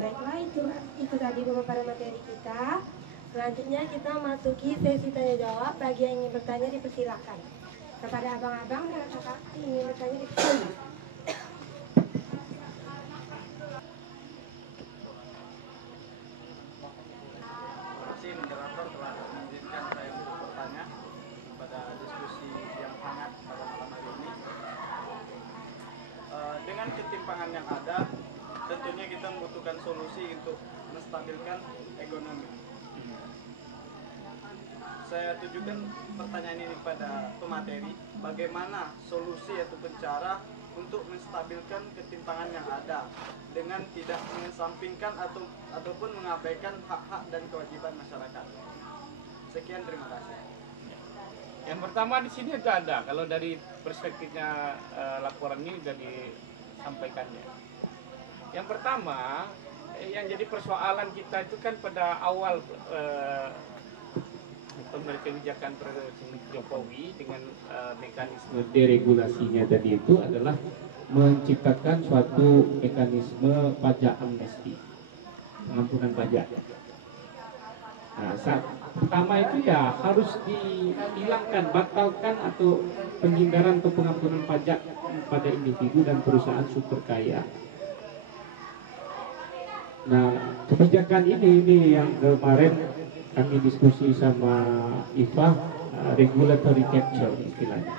Baiklah, itu tadi pemaparan materi kita. Selanjutnya kita masuki sesi tanya jawab. Bagi yang ingin bertanya dipersilakan. Kepada abang-abang dan kakak ingin bertanya dipersilakan. Moderator telah mengizinkan saya untuk bertanya pada diskusi yang hangat pada malam hari ini. Dengan ketimpangan yang ada, tentunya kita membutuhkan solusi untuk menstabilkan ekonomi. Saya tujukan pertanyaan ini pada pemateri, bagaimana solusi ataupun cara untuk menstabilkan ketimpangan yang ada dengan tidak mengesampingkan ataupun mengabaikan hak-hak dan kewajiban masyarakat. Sekian, terima kasih. Yang pertama di sini sudah ada, kalau dari perspektifnya laporan ini sudah disampaikannya. Yang pertama, yang jadi persoalan kita itu kan pada awal kebijakan Presiden Jokowi dengan mekanisme deregulasinya tadi itu adalah menciptakan suatu mekanisme pajak amnesti, pengampunan pajak. Nah, saat pertama itu ya harus dihilangkan, batalkan atau penghindaran atau pengampunan pajak pada individu dan perusahaan super kaya. Nah, kebijakan ini yang kemarin kami diskusi sama IFA, regulatory capture istilahnya.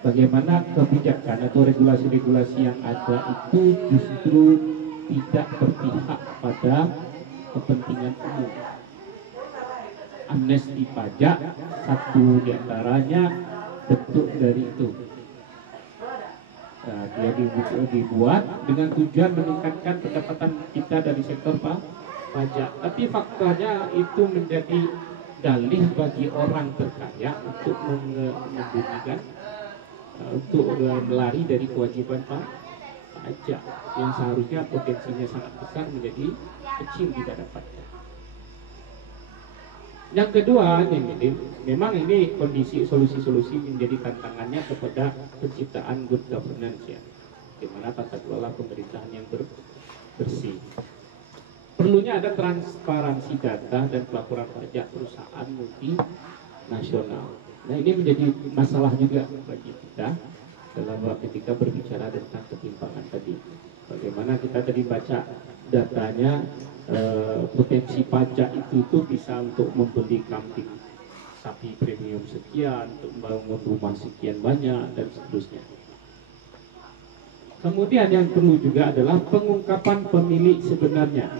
Bagaimana kebijakan atau regulasi-regulasi yang ada itu justru tidak berpihak pada kepentingan umum. Amnesti pajak satu diantaranya bentuk dari itu. Nah, dia dibuat dengan tujuan meningkatkan pendapatan kita dari sektor pajak. Tapi faktanya itu menjadi dalih bagi orang berkaya untuk membunyikan, untuk melari dari kewajiban pajak yang seharusnya potensinya sangat besar menjadi kecil tidak dapatnya. Yang kedua, memang ini kondisi solusi-solusi menjadi tantangannya kepada penciptaan good governance ya, di mana tata kelola pemerintahan yang bersih. Perlunya ada transparansi data dan pelaporan pajak perusahaan multinasional. Nah, ini menjadi masalah juga bagi kita dalam ketika berbicara tentang ketimpangan tadi. Bagaimana kita tadi baca datanya, potensi pajak itu bisa untuk membeli kambing sapi premium sekian, untuk membangun rumah sekian banyak dan seterusnya. Kemudian yang perlu juga adalah pengungkapan pemilik sebenarnya.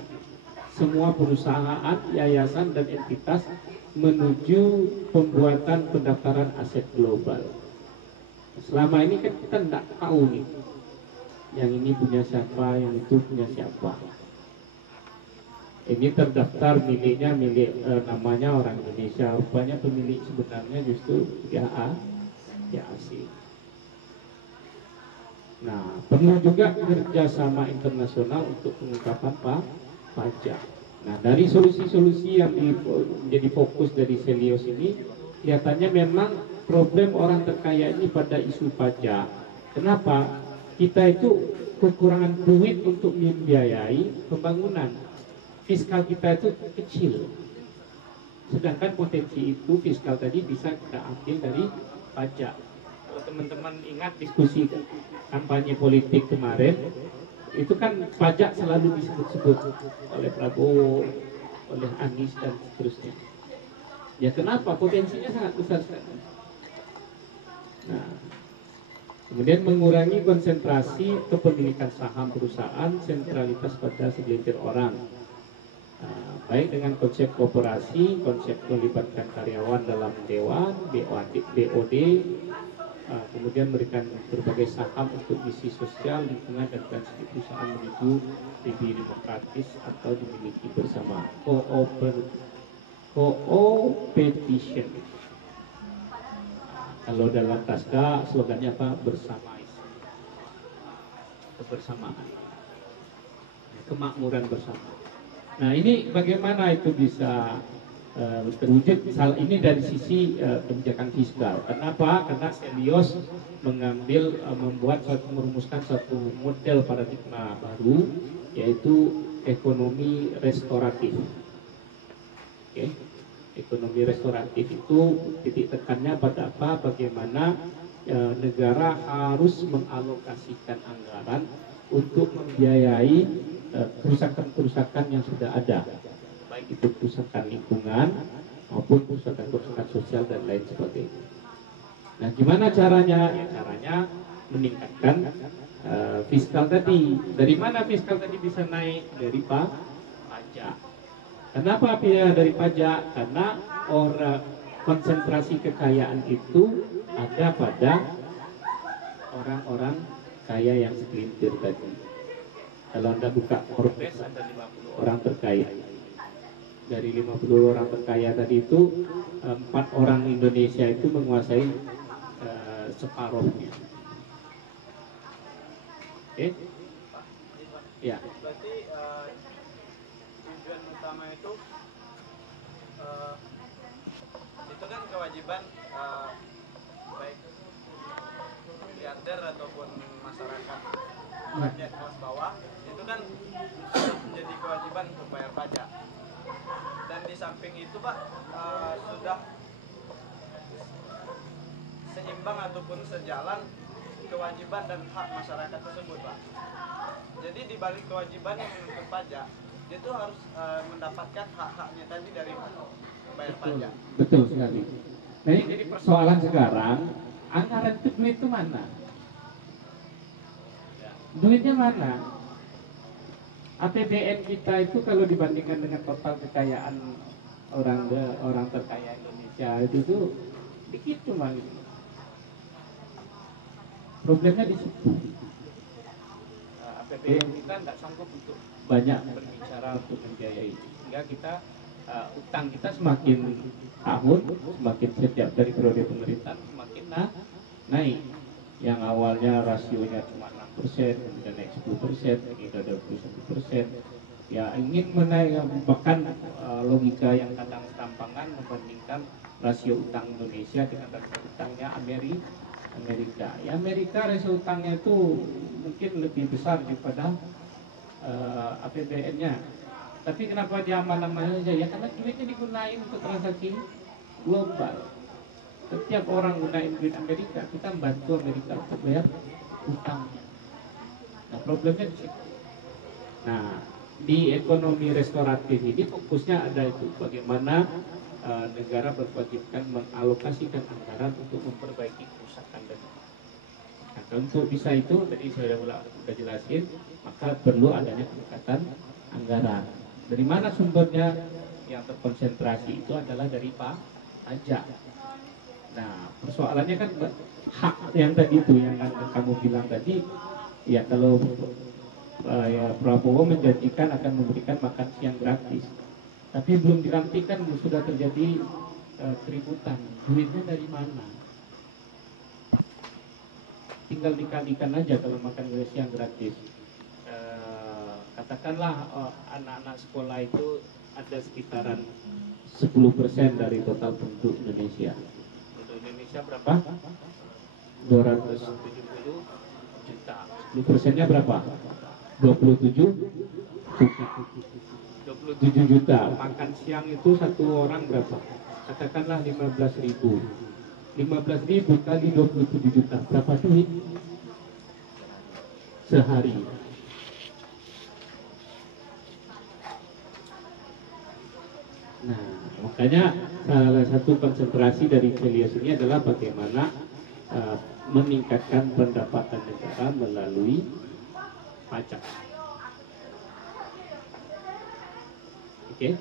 Semua perusahaan, yayasan dan entitas menuju pembuatan pendaftaran aset global. Selama ini kan kita tidak tahu nih, yang ini punya siapa, yang itu punya siapa. Ini terdaftar miliknya namanya orang Indonesia, rupanya pemilik sebenarnya justru dia asing. Nah, perlu juga kerjasama internasional untuk pengungkapan pajak. Nah, dari solusi-solusi yang menjadi fokus dari Selios ini, kelihatannya memang problem orang terkaya ini pada isu pajak. Kenapa? Kita itu kekurangan duit untuk membiayai pembangunan. Fiskal kita itu kecil. Sedangkan potensi itu fiskal tadi bisa kita ambil dari pajak. Kalau teman-teman ingat diskusi kampanye politik kemarin, itu kan pajak selalu disebut-sebut oleh Prabowo, oleh Anies dan seterusnya. Ya kenapa? Potensinya sangat besar sekali. Nah, kemudian mengurangi konsentrasi kepemilikan saham perusahaan, sentralitas pada segelintir orang. Nah, baik dengan konsep koperasi, konsep melibatkan karyawan dalam dewan, BOD, kemudian memberikan berbagai saham untuk misi sosial, lingkungan dan transisi perusahaan menuju lebih demokratis atau dimiliki bersama. Co-opetition. Kalau dalam Tasca slogannya apa? Bersamais. Kebersamaan. Kemakmuran bersama. Nah, ini bagaimana itu bisa terwujud? Ini dari sisi kebijakan fiskal. Kenapa? Karena Selios merumuskan suatu model paradigma baru, yaitu ekonomi restoratif. Oke. Ekonomi restoratif itu titik tekannya pada apa? Bagaimana negara harus mengalokasikan anggaran untuk membiayai kerusakan-kerusakan yang sudah ada, baik itu kerusakan lingkungan maupun kerusakan-kerusakan sosial dan lain sebagainya. Nah, gimana caranya? Ya, caranya meningkatkan fiskal tadi. Dari mana fiskal tadi bisa naik? Dari pajak. Kenapa dari pajak? Karena konsentrasi kekayaan itu ada pada orang-orang kaya yang segelintir tadi. Kalau Anda buka Forbes ada 50 orang terkaya. Dari 50 orang terkaya tadi itu 4 orang Indonesia itu menguasai separuhnya. Oke? Ya. Berarti tujuan utama itu kan kewajiban baik miliarder ataupun masyarakat rakyat kelas bawah itu kan menjadi kewajiban untuk bayar pajak. Dan di samping itu Pak sudah seimbang ataupun sejalan kewajiban dan hak masyarakat tersebut Pak. Jadi di balik kewajiban yang menuntut pajak itu harus mendapatkan hak-haknya tadi dari bayar pajak. Betul sekali. Nah, ini jadi persoalan sekarang, anggaran itu duit itu mana? Duitnya mana? APBN kita itu kalau dibandingkan dengan total kekayaan orang terkaya Indonesia itu tuh dikit cuma gitu. Problemnya di situ. APBN kita nggak sanggup untuk banyak berbicara untuk membiayai, sehingga kita utang kita semakin tahun semakin setiap dari periode pemerintahan semakin naik. Yang awalnya rasionya cuma 6%, kemudian naik 10%, kemudian 21%. Ya ingin menaik, bahkan logika yang kadang serampangan membandingkan rasio utang Indonesia dengan rasio utangnya Amerika. Ya Amerika rasio utangnya itu mungkin lebih besar daripada APBN-nya. Tapi kenapa dia aman-aman saja? Ya karena duitnya digunakan untuk transaksi global. Setiap orang gunain duit Amerika, kita membantu Amerika untuk bayar utangnya. Nah problemnya di situ. Nah di ekonomi restoratif ini fokusnya ada itu bagaimana negara berkewajiban mengalokasikan anggaran untuk memperbaiki kerusakan tadi. Nah untuk bisa itu tadi saya sudah jelasin, maka perlu adanya peningkatan anggaran. Dari mana sumbernya? Yang terkonsentrasi itu adalah dari pajak. Nah persoalannya kan hak yang tadi itu yang kamu bilang tadi, ya kalau ya Prabowo menjanjikan akan memberikan makan siang gratis, tapi belum dilantikan sudah terjadi keributan. Duitnya dari mana? Tinggal dikalikan aja kalau makan siang gratis. Katakanlah anak-anak sekolah itu ada sekitaran 10% dari total penduduk Indonesia. Penduduk Indonesia berapa? 270 juta. 10%-nya berapa? 27 juta. Makan siang itu satu orang berapa? Katakanlah 15.000. 15.000 kali 27 juta. Berapa duit? Sehari. Nah, makanya salah satu konsentrasi dari Helios ini adalah bagaimana meningkatkan pendapatan negara melalui pajak. Oke.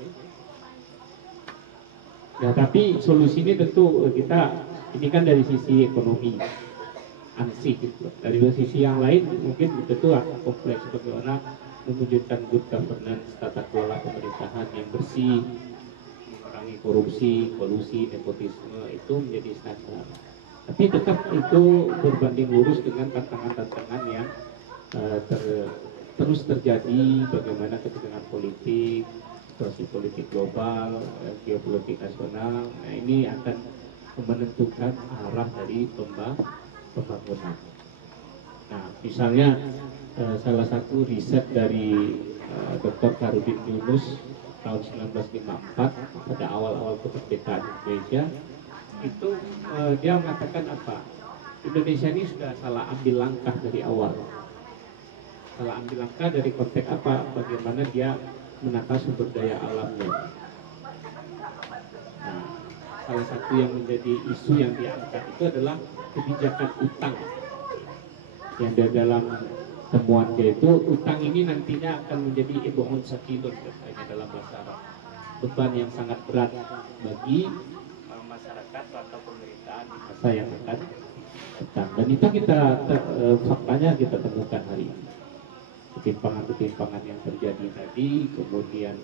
Nah, tapi solusi ini tentu ini kan dari sisi ekonomi ansih gitu. Dari sisi yang lain mungkin tentu akan kompleks bagaimana mewujudkan good governance, tata kelola pemerintahan yang bersih, mengurangi korupsi, kolusi, nepotisme itu menjadi standar. Tapi tetap itu berbanding lurus dengan tantangan-tantangan yang terus terjadi, bagaimana ketegangan politik, situasi politik global, geopolitik nasional. Nah ini akan menentukan arah dari pembangunan. Nah misalnya salah satu riset dari Dr. Karudin Yunus tahun 1954 pada awal-awal kemerdekaan Indonesia itu dia mengatakan apa? Indonesia ini sudah salah ambil langkah dari awal. Salah ambil langkah dari konteks apa? Bagaimana dia menata sumber daya alamnya. Nah, salah satu yang menjadi isu yang diangkat itu adalah kebijakan utang. Yang di dalam temuan dia itu, utang ini nantinya akan menjadi ibu'un sakilun katanya dalam bahasa Arab. Beban yang sangat berat bagi masyarakat atau pemerintahan di masa yang akan datang. Dan itu kita faktanya kita temukan hari ini. Ketimpangan-ketimpangan yang terjadi tadi, kemudian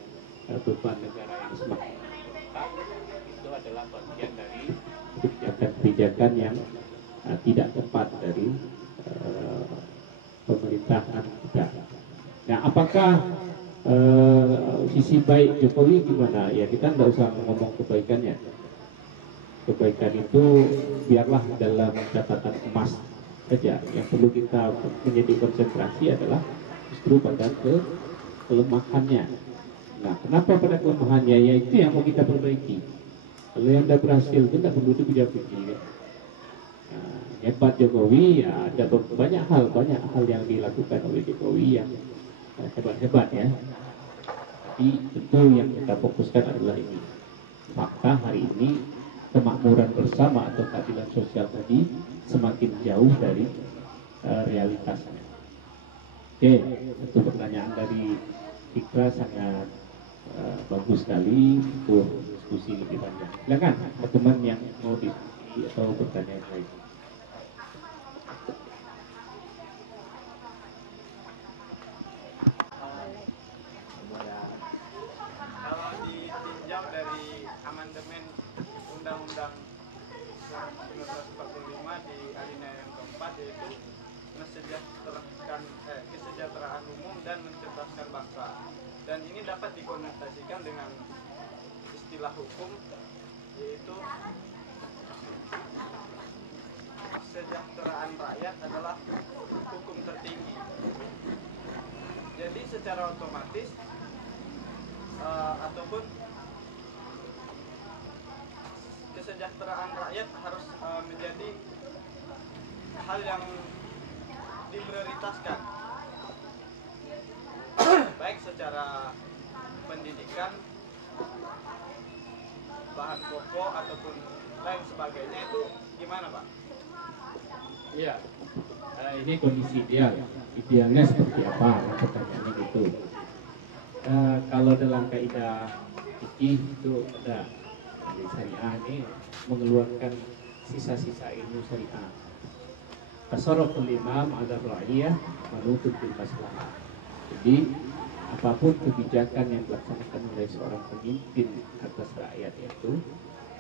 beban negara yang semakin bertambah, itu adalah bagian dari kebijakan-kebijakan yang tidak tepat dari pemerintahan kita. Nah, apakah sisi baik Jokowi gimana? Ya kita tidak usah ngomong kebaikannya. Kebaikan itu biarlah dalam catatan emas saja. Yang perlu kita menjadi konsentrasi adalah justru pada kelemahannya. Nah, kenapa pada kelemahannya? Ya itu yang mau kita perbaiki. Kalau yang sudah berhasil itu tidak perlu dipuji-puji. Nah, hebat Jokowi, ya ada banyak hal yang dilakukan oleh Jokowi yang hebat-hebat ya. Tapi tentu yang kita fokuskan adalah ini. Fakta hari ini kemakmuran bersama atau keadilan sosial tadi semakin jauh dari realitasnya. Oke, itu pertanyaan dari Fikra sangat bagus sekali untuk diskusi lebih panjang. Silakan teman-teman yang mau diskusi atau bertanya yang lain. Kalau ditinjau dari amandemen Undang-Undang 1945 di alinea yang keempat, yaitu kesejahteraan umum dan mencerdaskan bangsa, dan ini dapat dikonotasikan dengan istilah hukum, yaitu kesejahteraan rakyat adalah hukum tertinggi. Jadi secara otomatis ataupun kesejahteraan rakyat harus menjadi hal yang diprioritaskan, baik secara pendidikan, bahan pokok ataupun lain sebagainya. Itu gimana, Pak? Iya, ini kondisi ideal. Idealnya seperti apa? Pertanyaannya gitu. Kalau dalam kaidah fikih itu ada di syariah ini mengeluarkan sisa-sisa ilmu syariah. Tasarruful imam ala ra'iyah manutun bil maslahah. Jadi apapun kebijakan yang dilaksanakan oleh seorang pemimpin atas rakyat itu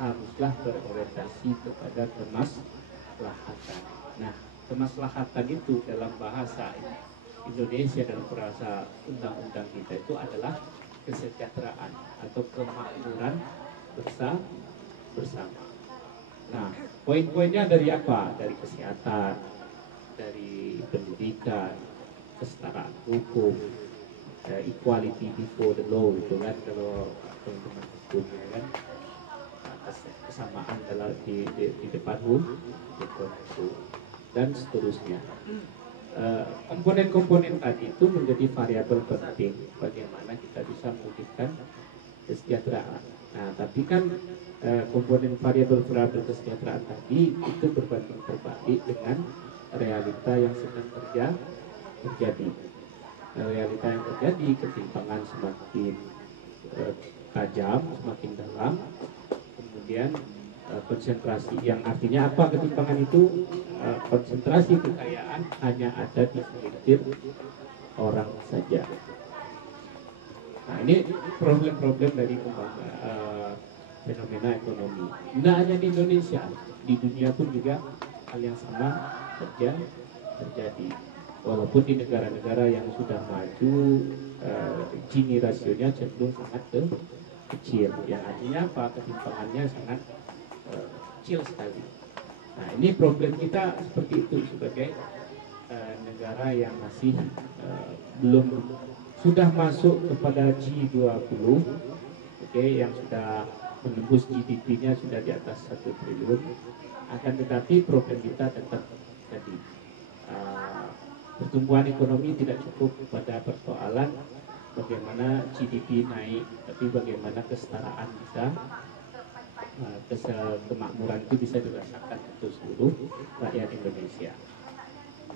haruslah berorientasi kepada kemaslahatan. Nah, kemaslahatan itu dalam bahasa Indonesia dan bahasa undang-undang kita itu adalah kesejahteraan atau kemakmuran bersama. Nah, poin-poinnya dari apa? Dari kesehatan, dari pendidikan, kesetaraan hukum, equality before the law, itu kan kalau teman-teman hukumnya kan, kesamaan dalam di depan hukum itu, dan seterusnya. Komponen-komponen tadi itu menjadi variabel penting bagaimana kita bisa mewujudkan kesejahteraan. Nah, tapi kan komponen variabel kesejahteraan tadi itu berbanding terbalik dengan realita yang sedang terjadi. Realita yang terjadi, ketimpangan semakin tajam, semakin dalam, kemudian konsentrasi, yang artinya apa ketimpangan itu? Konsentrasi kekayaan hanya ada di segelintir orang saja. Nah, ini problem-problem dari fenomena ekonomi. Tidak hanya di Indonesia, di dunia pun juga hal yang sama terjadi. Walaupun di negara-negara yang sudah maju, Gini rasionya cenderung sangat kecil. Yang artinya apa? Ketimpangannya sangat kecil sekali. Nah, ini problem kita seperti itu sebagai negara yang masih belum sudah masuk kepada G20, oke, yang sudah menembus GDP-nya sudah di atas 1 triliun. Akan tetapi problem kita tetap tadi, pertumbuhan ekonomi tidak cukup pada persoalan bagaimana GDP naik, tapi bagaimana kesetaraan bisa, kemakmuran itu bisa dirasakan untuk seluruh rakyat Indonesia.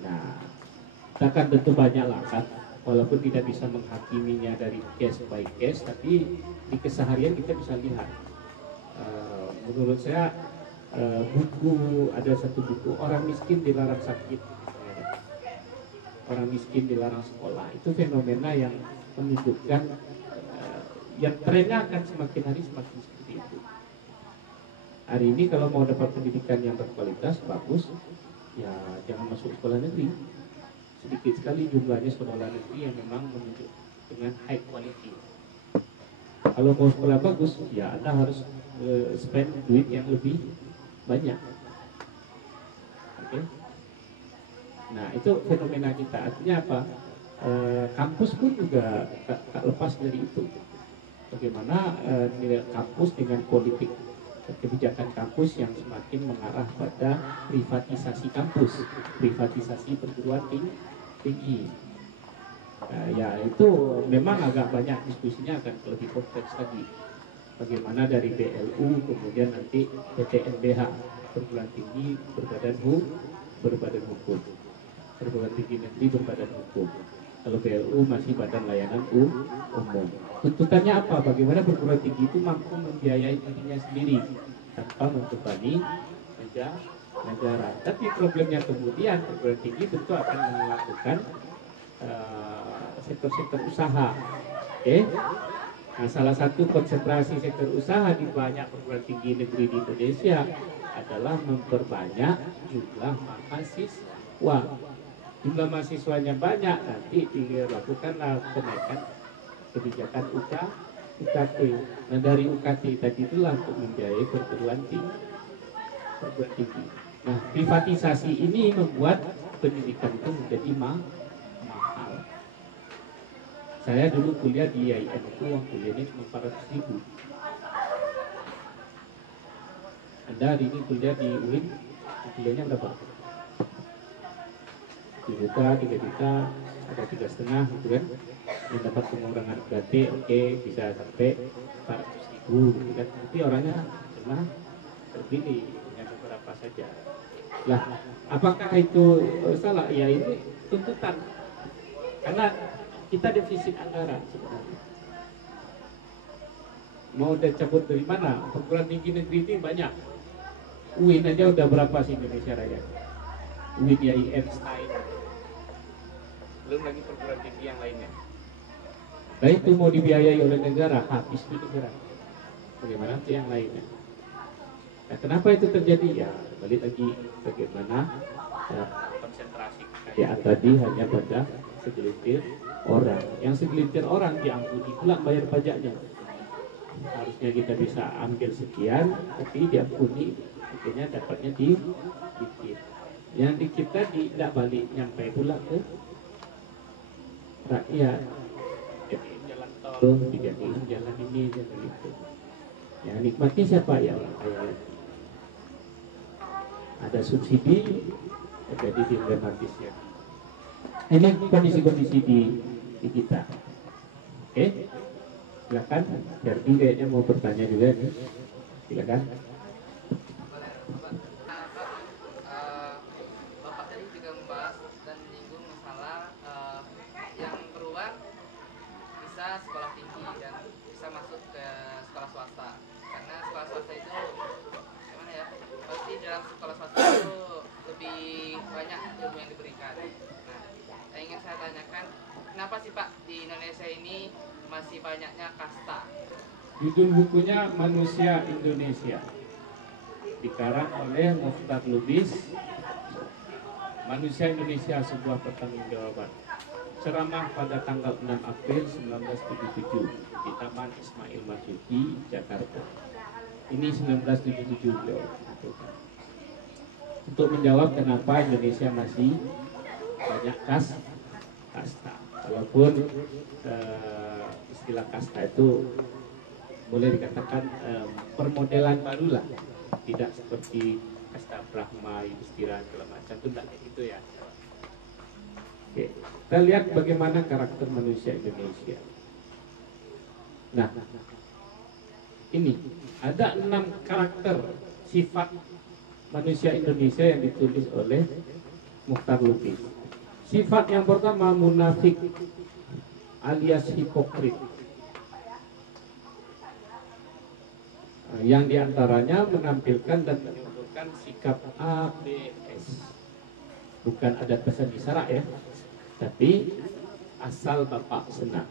Nah, kita akan tentu banyak langkah, walaupun tidak bisa menghakiminya dari case by case, tapi di keseharian kita bisa lihat. Menurut saya, ada satu buku, orang miskin dilarang sakit, orang miskin dilarang sekolah. Itu fenomena yang menunjukkan yang trennya akan semakin hari semakin seperti itu. Hari ini kalau mau dapat pendidikan yang berkualitas bagus, ya jangan masuk sekolah negeri. Sedikit sekali jumlahnya sekolah negeri yang memang menunjuk dengan high quality. Kalau mau sekolah bagus, ya Anda harus spend duit yang lebih banyak. Oke. Nah, itu fenomena kita. Artinya apa? Kampus pun juga tak lepas dari itu. Bagaimana kampus dengan politik kebijakan kampus yang semakin mengarah pada privatisasi kampus, privatisasi perguruan tinggi. Ya itu memang agak banyak diskusinya, akan lebih kompleks lagi. Bagaimana dari BLU kemudian nanti PTNBH, perguruan tinggi berbadan hukum, perguruan tinggi negeri berbadan hukum. Kalau BLU masih badan layanan umum. Tuntutannya apa? Bagaimana perguruan tinggi itu mampu membiayai dirinya sendiri tanpa membebani negara. Tapi problemnya kemudian perguruan tinggi tentu akan melakukan sektor-sektor usaha. Oke? Nah, salah satu konsentrasi sektor usaha di banyak perguruan tinggi negeri di Indonesia adalah memperbanyak jumlah mahasiswa. Jumlah mahasiswanya banyak, nanti dilakukanlah kenaikan kebijakan UKT. Nah, dari UKT tadi itulah untuk membiayai perguruan tinggi. Nah, privatisasi ini membuat pendidikan itu menjadi mahal. Saya dulu kuliah di IAIN itu uang kuliahnya cuma 400.000. Anda hari ini kuliah di UIN, kuliahnya berapa? 2 juta, 3 juta, ada 3,5 gitu kan. Yang dapat pengurangan UKT, oke, bisa sampai 400.000 gitu kan. Tapi orangnya cuma terpilih, hanya beberapa saja. Lah, apakah itu salah? Ya ini tuntutan. Karena kita defisit anggaran sebenarnya. Mau udah cabut dari mana? Perguruan tinggi negeri ini banyak. UIN aja udah berapa sih Indonesia Raya? UIN, IAIN, STAIN. Belum lagi perguruan tinggi yang lainnya. Nah itu mau dibiayai oleh negara, habis itu negara. Bagaimana itu yang lainnya? Nah, kenapa itu terjadi? Ya balik lagi bagaimana konsentrasi kekayaan tadi hanya pada segelintir orang. Yang segelintir orang diampuni pula bayar pajaknya. Harusnya kita bisa ambil sekian, tapi diampuni, akhirnya dapatnya dikit. Yang dikit tadi tidak balik nyampe pula ke rakyat. Jadi jalan tol, dijadiin jalan ini, jalan itu. Yang nikmati siapa? Ya orang kaya. Ada subsidi, jadi dilematisnya. Ini kondisi-kondisi di kita. Oke, silakan. Ferdi kayaknya mau bertanya juga nih. Silakan. Bapak tadi juga membahas dan menyinggung masalah yang peluang bisa sekolah tinggi dan bisa masuk ke sekolah swasta. Karena sekolah swasta itu gimana ya? Pasti dalam sekolah swasta itu lebih banyak ilmu yang diberikan. Nah, yang ingin saya tanyakan, kenapa sih Pak di Indonesia ini masih banyaknya kasta? Judul bukunya Manusia Indonesia, dikarang oleh Mukhtar Lubis. Manusia Indonesia, sebuah pertanggungjawaban. Ceramah pada tanggal 6 April 1977 di Taman Ismail Marzuki, Jakarta. Ini 1977 beliau. Untuk menjawab kenapa Indonesia masih banyak kasta. Walaupun istilah kasta itu boleh dikatakan permodelan baru lah, tidak seperti kasta Brahma, Yudhistira segala macam, itu tidak kayak gitu ya. Oke, kita lihat bagaimana karakter manusia Indonesia. Nah, ini ada 6 karakter sifat manusia Indonesia yang ditulis oleh Mukhtar Lubis. Sifat yang pertama munafik alias hipokrit. Yang diantaranya menampilkan dan menunjukkan sikap ABS. Bukan adat bahasa isyarat ya, tapi asal bapak senang.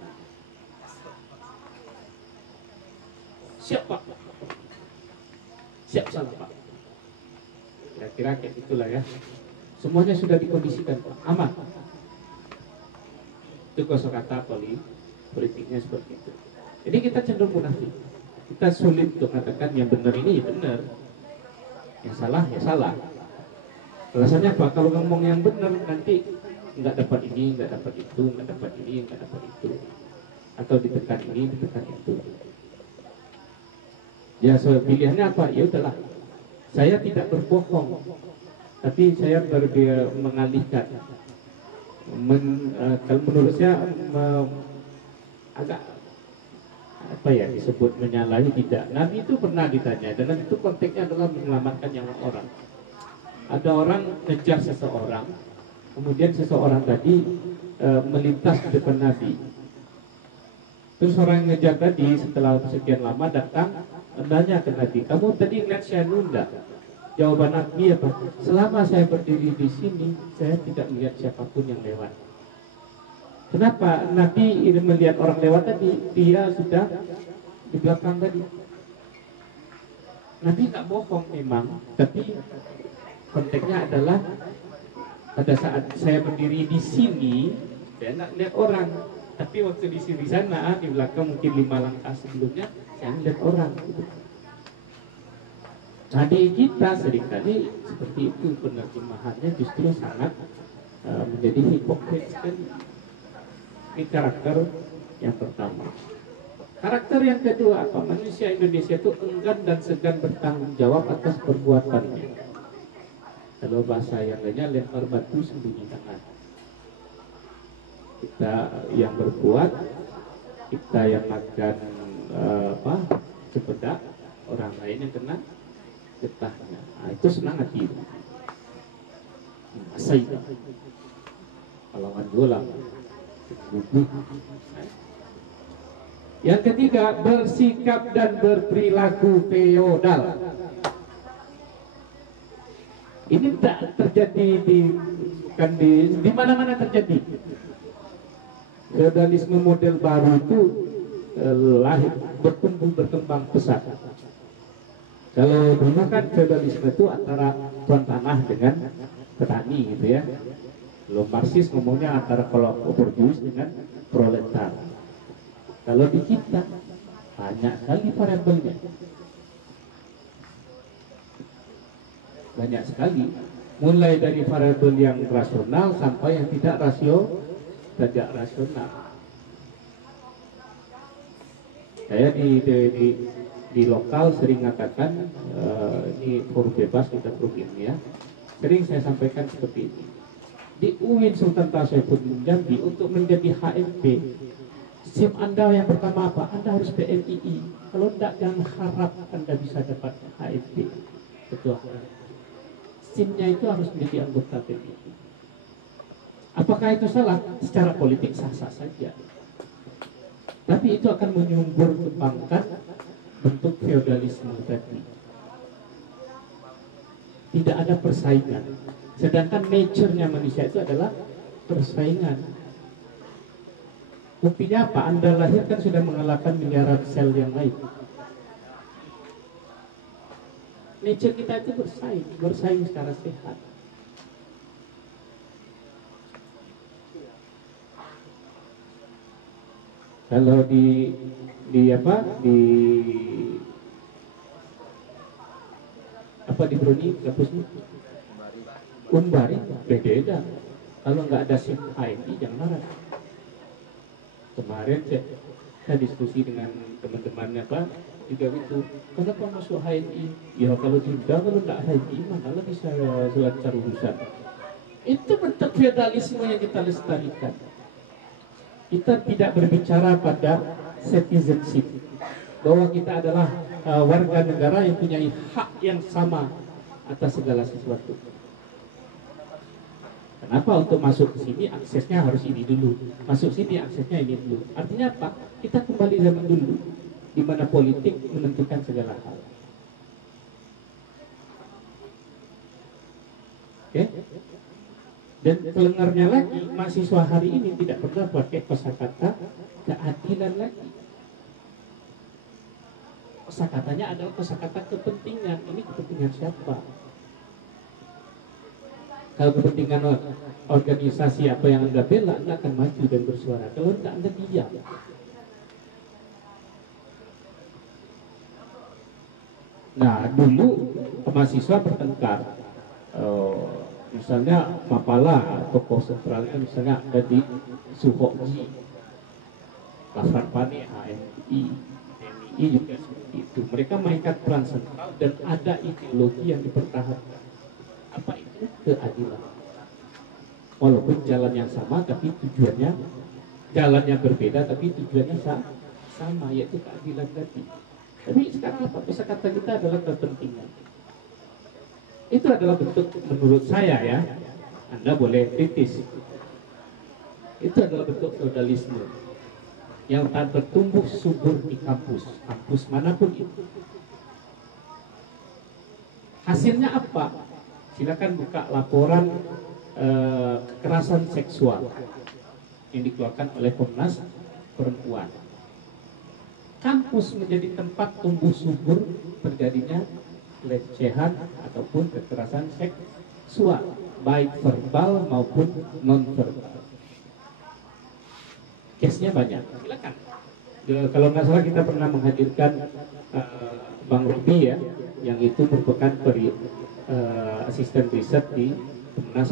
Siap pak, siap salah pak. Kira-kira kayak itulah ya. Semuanya sudah dikondisikan pak, aman. Itu kosakata politiknya seperti itu. Jadi kita cenderung munafik. Kita sulit untuk katakan yang benar ini ya benar, yang salah ya salah. Alasannya apa? Kalau ngomong yang benar nanti nggak dapat ini, nggak dapat itu, nggak dapat ini, nggak dapat itu, atau ditekan ini, ditekan itu. Ya, so, pilihannya apa? Ya udahlah, saya tidak berbohong, tapi saya mengalihkan. Kalau menurut saya agak apa ya disebut menyalahi tidak. Nabi itu pernah ditanya, dan itu konteksnya adalah menyelamatkan nyawa orang. Ada orang ngejar seseorang, kemudian seseorang tadi melintas di depan Nabi. Terus orang yang ngejar tadi setelah sekian lama datang nanya ke Nabi, kamu tadi lihat saya nunda? Jawaban Nabi apa? Selama saya berdiri di sini, saya tidak melihat siapapun yang lewat. Kenapa? Nabi ini melihat orang lewat tadi, dia sudah di belakang tadi. Nabi nggak bohong memang, tapi konteksnya adalah pada saat saya berdiri di sini, saya nggak lihat orang. Tapi waktu di sini sana, di belakang mungkin 5 langkah sebelumnya, saya lihat orang. Gitu. Nah di kita seringkali seperti itu penerjemahannya justru sangat menjadi hipokrit sekali. Ini karakter yang pertama. Karakter yang kedua apa? Manusia Indonesia itu enggan dan segan bertanggung jawab atas perbuatannya. Kalau bahasa yang lainnya lempar batu sembunyi tangan. Kita yang berbuat, kita yang makan cepedak, orang lain yang kena getahnya. Nah, itu senang hati. Asai. Lawan bola. Yang ketiga, bersikap dan berperilaku feodal. Ini tidak terjadi di mana-mana terjadi. Feodalisme model baru itu lahir berkembang pesat. Kalau dulu kan feodalisme itu antara tuan tanah dengan petani gitu ya. Kalau Marxis ngomongnya antara kelompok borjuis dengan proletar. Kalau di kita banyak sekali variabelnya. Banyak sekali. Mulai dari variabel yang rasional sampai yang tidak rasional. Saya di lokal sering mengatakan ini forum bebas kita forum ya. Sering saya sampaikan seperti ini. Di UIN Sultan Tasaifuddin Jambi untuk menjadi HMP, SIM Anda yang pertama apa? Anda harus PNII. Kalau tidak jangan harap Anda bisa dapat HMP. Betul. SIM-nya itu harus menjadi anggota PNII. Apakah itu salah? Secara politik sah-sah saja. Tapi itu akan menyumbur kebangkan bentuk feodalisme tadi. Tidak ada persaingan. Sedangkan nature-nya manusia itu adalah persaingan. Buktinya apa? Anda lahir kan sudah mengalahkan miliaran sel yang lain. Nature kita itu bersaing secara sehat. Kalau di Brunei kampusnya Umbari beda. Kalau nggak ada SIM ID jangan marah. Kemarin saya diskusi dengan teman-temannya Pak juga itu, kenapa masuk HNI? Ya kalau tidak, kalau tidak HNI mana bisa selancar urusan. Itu bentuk feodalisme yang kita lestarikan. Kita tidak berbicara pada citizenship, bahwa kita adalah warga negara yang punya hak yang sama atas segala sesuatu. Kenapa untuk masuk ke sini aksesnya harus ini dulu, masuk sini aksesnya ini dulu. Artinya apa? Kita kembali zaman dulu, di mana politik menentukan segala hal. Oke? Dan kelengarnya lagi, mahasiswa hari ini tidak pernah pakai kosakata keadilan lagi. Kosakatanya adalah kosakata kepentingan. Ini kepentingan siapa? Kalau kepentingan organisasi apa yang Anda bela, Anda akan maju dan bersuara. Kalau tidak, Anda diam. Nah, dulu mahasiswa bertengkar. Misalnya Mapala, tokoh sentralnya misalnya ada di Suhoji, Lafran-Pane, HMI, TNI juga seperti itu. Mereka mainkan peran sentral dan ada ideologi yang dipertahankan. Apa itu? Keadilan. Walaupun jalan yang sama tapi tujuannya, jalannya berbeda tapi tujuannya sama, yaitu keadilan tadi. Tapi sekarang apa? Kosakata kita adalah kepentingan. Itu adalah bentuk, menurut saya ya, Anda boleh kritis, itu adalah bentuk feodalisme yang tak bertumbuh subur di kampus manapun itu. Hasilnya apa? Silakan buka laporan kekerasan seksual yang dikeluarkan oleh Komnas Perempuan. Kampus menjadi tempat tumbuh subur terjadinya pelecehan ataupun kekerasan seksual, baik verbal maupun non verbal. Case-nya banyak. Silakan. Kalau nggak salah kita pernah menghadirkan Bang Ruby ya, yang itu merupakan asisten riset di Komnas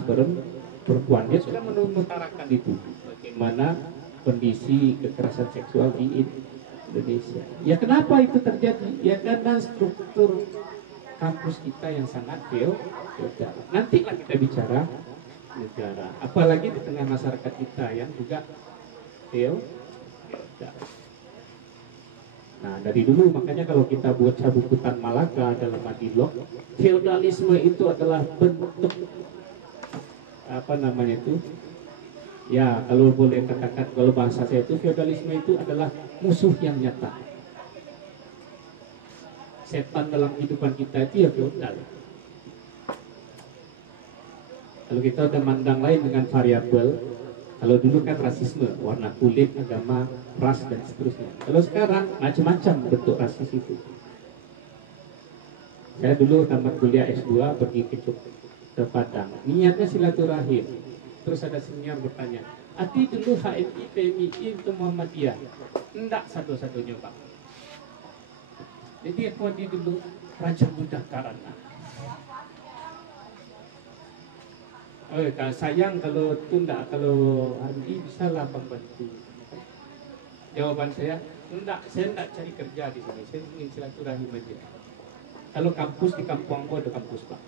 Perempuan. Dia sudah mengutarakan itu, bagaimana kondisi kekerasan seksual di Indonesia. Ya kenapa itu terjadi? Ya karena struktur kampus kita yang sangat feodal. Nantilah kita bicara negara, apalagi di tengah masyarakat kita yang juga feodal. Nah, dari dulu makanya kalau kita baca buku Tan Malaka dalam Madilog, feodalisme itu adalah bentuk apa namanya itu? Ya, kalau boleh katakan, kalau bahasa saya itu feodalisme itu adalah musuh yang nyata. Setan dalam kehidupan kita itu ya feodal. Kalau kita udah mandang lain dengan variabel, kalau dulu kan rasisme, warna kulit, agama, ras dan seterusnya. Kalau sekarang macam-macam bentuk rasis itu. Saya dulu tamat kuliah S2 pergi ke Padang. Niatnya silaturahim. Terus ada senior bertanya, "Ati dulu HMI, PMI untuk Muhammadiyah?" Enggak satu-satunya Pak. Jadi aku di dulu Raja Buddha Karana. Oh, sayang kalau tunda, kalau Andi bisa lah membantu. Jawaban saya, saya enggak cari kerja di sini, saya ingin silaturahim aja. Kalau kampus di Kampung Ambo ada kampus Pak.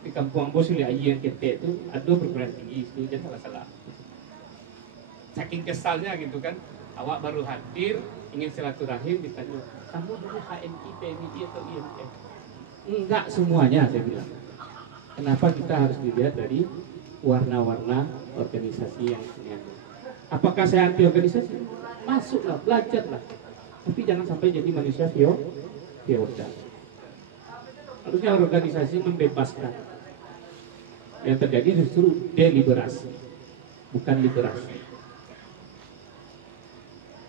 Di Kampung Ambo sudah yang kita itu ada perguruan tinggi itu jangan salah-salah. Saking kesalnya gitu kan, awak baru hadir ingin silaturahim ditanya, "Kamu dulu HMI, PMI atau IMF?" Enggak semuanya saya bilang. Kenapa kita harus dilihat dari warna-warna organisasi yang punya? Apakah saya anti organisasi? Masuklah, belajarlah. Tapi jangan sampai jadi manusia feodal. Harusnya organisasi membebaskan. Yang terjadi justru deliberasi, bukan liberasi.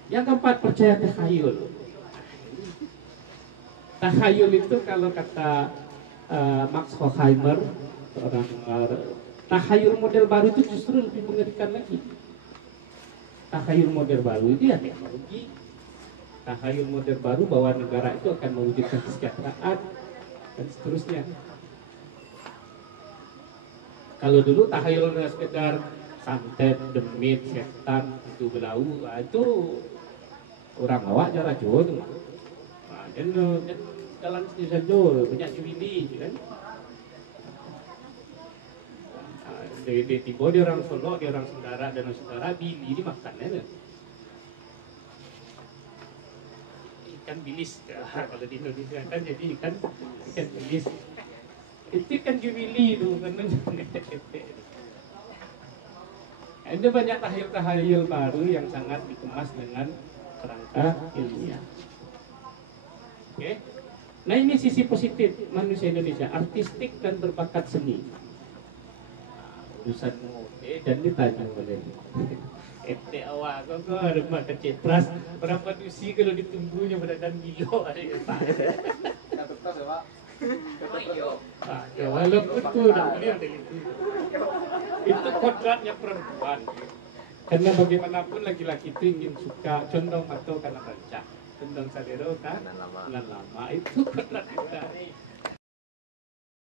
Yang keempat, percaya takhayul. Takhayul itu kalau kata Max Horkheimer, orang takhayul model baru itu justru lebih mengerikan lagi. Takhayul model baru itu ya teknologi. Takhayul model baru bahwa negara itu akan mewujudkan kesejahteraan dan seterusnya. Kalau dulu takhayul sekedar santet, demit, setan, itu belau, itu orang awak cara Jawa tuh. Nah, dan jalan sendiri saja, banyak cubili, kan? Dari tiba dia orang Solo, dia orang Sendara, dan saudara bili dimakannya tuh. Ikan bilis, kalau di Indonesia kan jadi ikan bilis. Itu ikan jubili tuh, kan? Ada banyak tahayul-tahayul baru yang sangat dikemas dengan kerangka ilmiah. Oke. Nah, ini sisi positif manusia Indonesia, artistik dan berbakat seni. Urusanmu, dan ditanya oleh ente awak kau ada makan cepras berapa dusi kalau ditunggunya berdan bilo ada ya Pak. Tetap ya Pak. Ya, walaupun itu itu kodratnya perempuan. Karena bagaimanapun laki-laki itu ingin suka condong atau karena rancak, condong salero kan, lama itu kodrat kita.